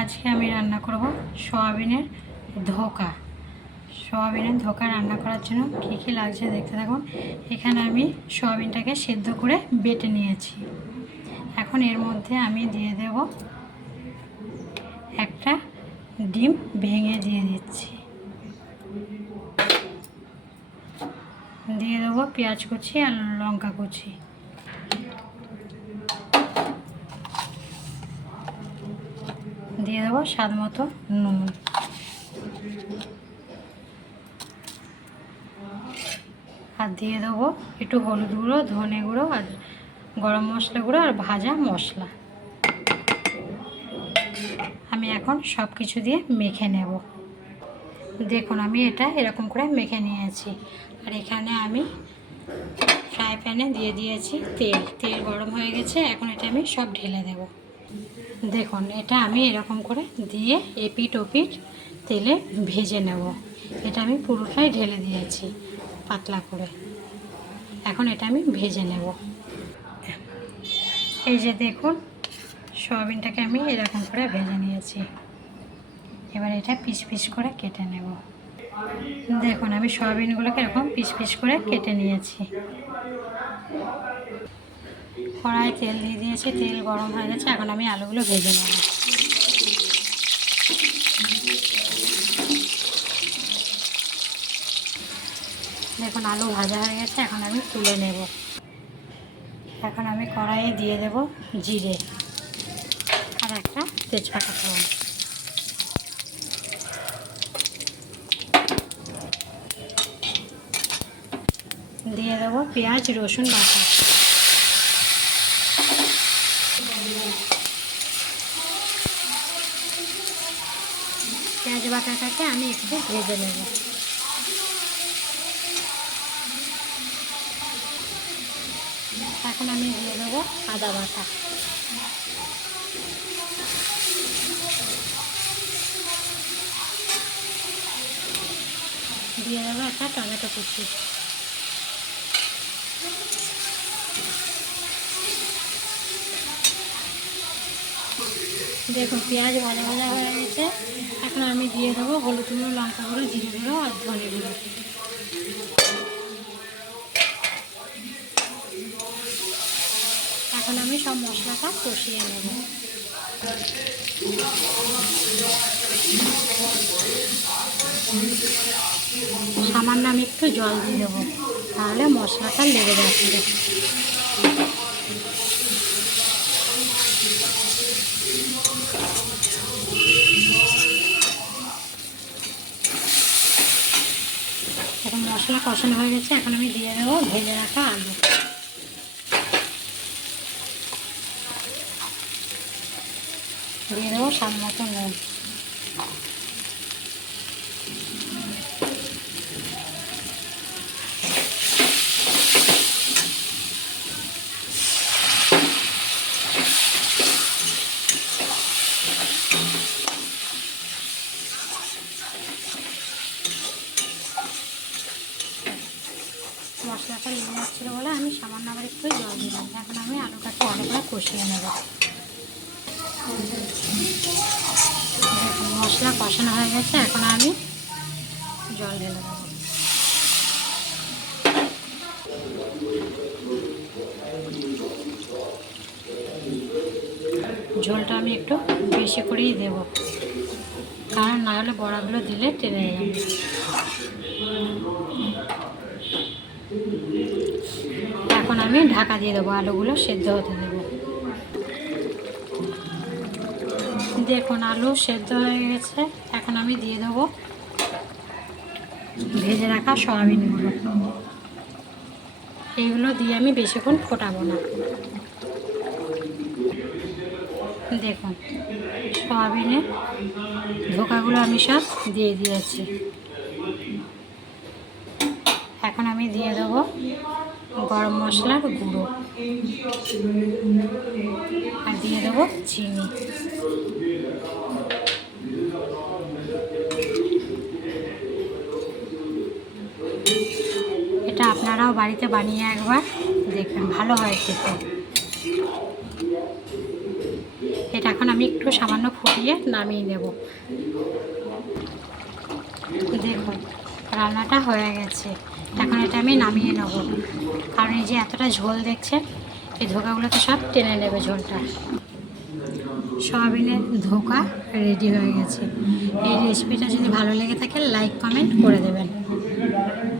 আজকে আমি রান্না করব সয়াবিনের ধোকা। সয়াবিনের ধোকা রান্না করার জন্য কী কী লাগছে দেখতে থাকুন। এখানে আমি সয়াবিনটাকে সেদ্ধ করে বেটে নিয়েছি। এখন এর মধ্যে আমি দিয়ে দেব একটা ডিম ভেঙে দিয়ে দিচ্ছি। দিয়ে দেবো পেঁয়াজ কুচি আর লঙ্কা কুচি দিয়ে দেবো স্বাদ মতো নুন। আর দিয়ে দেবো একটু হলুদ গুঁড়ো, ধনে গুঁড়ো আর গরম মশলা গুঁড়ো আর ভাজা মশলা। আমি এখন সব কিছু দিয়ে মেখে নেব। দেখুন, আমি এটা এরকম করে মেখে নিয়েছি। আর এখানে আমি ফ্রাই প্যানে দিয়ে দিয়েছি তেল। তেল গরম হয়ে গেছে, এখন এটা আমি সব ঢেলে দেব। দেখুন, এটা আমি এরকম করে দিয়ে এপিট ওপিট তেলে ভেজে নেব। এটা আমি পুরোটাই ঢেলে দিয়েছি পাতলা করে। এখন এটা আমি ভেজে নেব। এই যে দেখুন, সয়াবিনটাকে আমি এরকম করে ভেজে নিয়েছি। এবার এটা পিস পিস করে কেটে নেব। দেখুন, আমি সয়াবিনগুলোকে এরকম পিস পিস করে কেটে নিয়েছি। কড়াই তেল দিয়ে দিয়েছি, তেল গরম হয়ে গেছে, এখন আমি আলুগুলো ভেজে নেব। দেখুন, আলু ভাজা হয়ে গেছে, এখন আমি তুলে নেব। এখন আমি কড়াইয়ে দিয়ে দেব জিরে আর একটা তেজপাতা ফোড়ন। দিয়ে দেবো পেঁয়াজ, রসুন বাটা। পেঁয়াজ বাটাটাকে আমি একটু ভেজে নেব। এখন আমি দিয়ে দেবো আদা বাটা। দিয়ে দেবো একটা টমেটো কুচি। দেখুন, পেঁয়াজ ভাজা ভাজা হয়ে গেছে। এখন আমি দিয়ে দেবো হলুদ গুঁড়ো, লঙ্কা গুঁড়ো, জিরে গুঁড়ো আর ধনে গুঁড়ো। এখন আমি সব মশলাটা কষিয়ে নেব। সামান্য আমি একটু জল দিয়ে দেবো, তাহলে মশলাটা লেগে যাচ্ছে এখন মশলা কষানো হয়ে গেছে, এখন আমি দিয়ে দেবো ভেজে রাখা আলু। দিয়ে দেবো স্বাদ মতো নুন মশলাটা লেগে যাচ্ছিল বলে আমি একটু জল দিলাম এখন আমি আলুটাকে ভালো করে কষিয়ে নেব। মশলা কষানো হয়ে গেছে, এখন আমি জল ঢেলে দেবো। ঝোলটা আমি একটু বেশি করেই দেব, কারণ না হলে বড়াগুলো দিলে টেনে যাবে এখন আমি ঢাকা দিয়ে দেবো আলুগুলো সেদ্ধ হতে দেবো। দেখুন, আলু সেদ্ধ হয়ে গেছে। এখন আমি দিয়ে দেবো ভেজে রাখা সয়াবিনগুলো। এইগুলো দিয়ে আমি বেশিক্ষণ ফোটাবো না। দেখুন সয়াবিনের ধোকাগুলো আমি সব দিয়ে দিয়েছি। এখন আমি দিয়ে দেবো গরম মশলার গুঁড়ো। আর দিয়ে দেবো চিনি। এটা আপনারাও বাড়িতে বানিয়ে একবার দেখবেন, ভালো হয় খেতে। এটা এখন আমি একটু সামান্য ফুটিয়ে নামিয়ে নেব। দেখুন, রান্নাটা হয়ে গেছে। এটা আমি নামিয়ে নেব। কারণ এই যে এতটা ঝোল দেখছে, এই ধোকাগুলোকে সব টেনে নেবে ঝোলটা। সয়াবিনের ধোকা রেডি হয়ে গেছে। এই রেসিপিটা যদি ভালো লেগে থাকে লাইক কমেন্ট করে দেবেন।